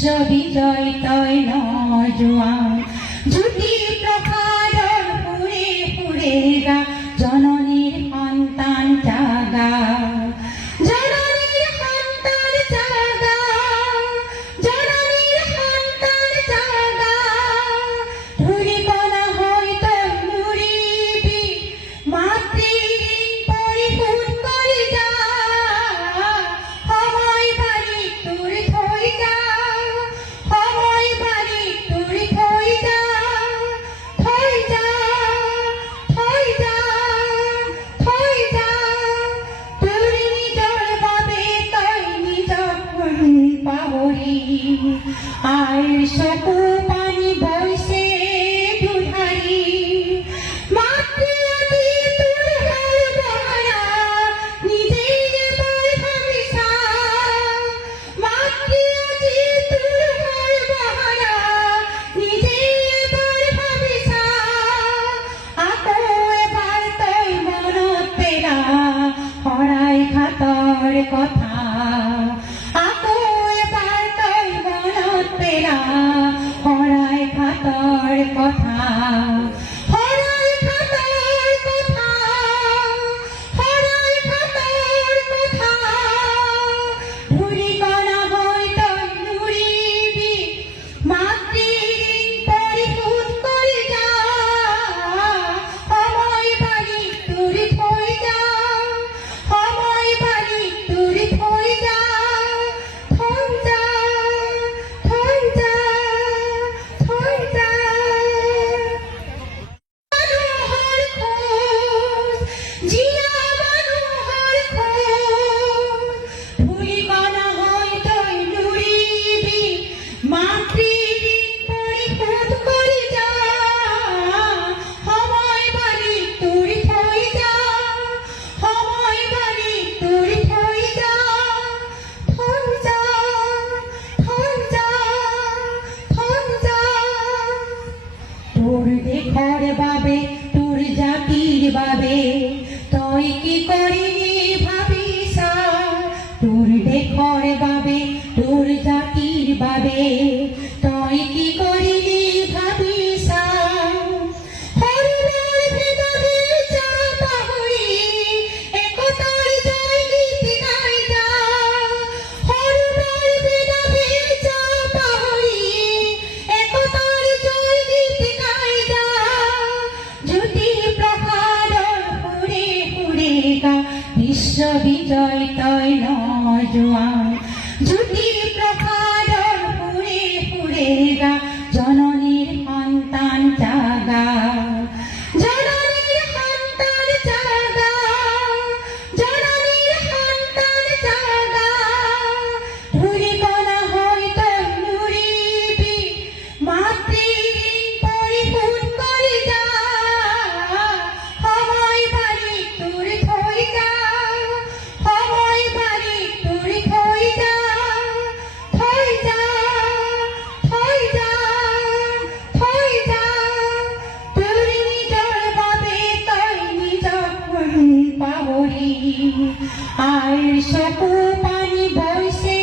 বিশ্ববিজয় তৈ নজোয়ান জ্যোতি প্রভার ফুরে ফুরে গা জননীর সন্তান জাগা জননীর সন্তান জাগা জননীর সন্তান জাগা ধূলিকণা হয়তো নুরিবি মাতৃঋণ পরিশোধ করে যা সময় বাড়ি তোর থই যা সময় বাড়ি তোর থই যা থই যা থই যা থই যা তোর নিজর বাবে তই নিজর পাহৰি আইৰ চকু পানী বৈছে দুধাৰি মাতৃ আজি তোৰ সৰ্বহাৰা নিজে এবাৰ ভাবি চা মাতৃ আজি তোৰ সৰ্বহাৰা নিজে এবাৰ ভাবি চা আকৌ এবাৰ তই মনত পেৰা শৰাই ঘাটৰ কথা আকৌ এবাৰ তই মনত পেৰা শৰাই ঘাটৰ কথা শৰাই ঘাটৰ কথা শৰাই ঘাটৰ কথা ধূলিকণা হৈ তই নুৰিবি মাতৃঋণ পৰিশোধ কৰি যা সময় বালি তোৰ থৈ যা সময় বালি তোৰ থৈ যা থৈ যা থৈ যা থৈ যা মানুহৰ খোজ জীয়া মানুহৰ খোজ ধূলিকণা হৈ তই নুৰিবি মাতৃঋণ পৰিশোধ কৰি যা সময় বালি তোৰ থৈ যা সময় বালি তোৰ থৈ যা থৈ যা থৈ যা থৈ যা তোৰ দেশৰ বাবে তোৰ জাতিৰ বাবে তই কি কৰিলি ভাবিছা তোৰ দেশৰ বাবে তোৰ জাতিৰ বাবে তই কি কৰিলি ভাবিছা শৰীৰৰ ভেদাভেদ যা পাহৰি একতাৰ জয় গীত গাই যা শৰীৰৰ ভেদাভেদ যা পাহৰি একতাৰ জয় গীত গাই যা জ্যোতি প্ৰভাৰৰ ফুৰে ফুৰে গা বিশ্ববিজয় তৈ নজোৱান জ্যোতি প্ৰভাৰৰ ফুৰে ফুৰে গা জননীৰ সন্তান জাগা জননীৰ সন্তান জাগা জননীৰ সন্তান জাগা ধূলিকণা হৈ তই নুৰিবি মাতৃঋণ পৰিশোধ কৰি যা সময় বালি তোৰ থৈ যা সময় বালি তোৰ থৈ যা থৈ যা থৈ যা থৈ যা তোৰ নিজৰ বাবে তই নিজক পাহৰি আইৰ চকু পানী বৈছে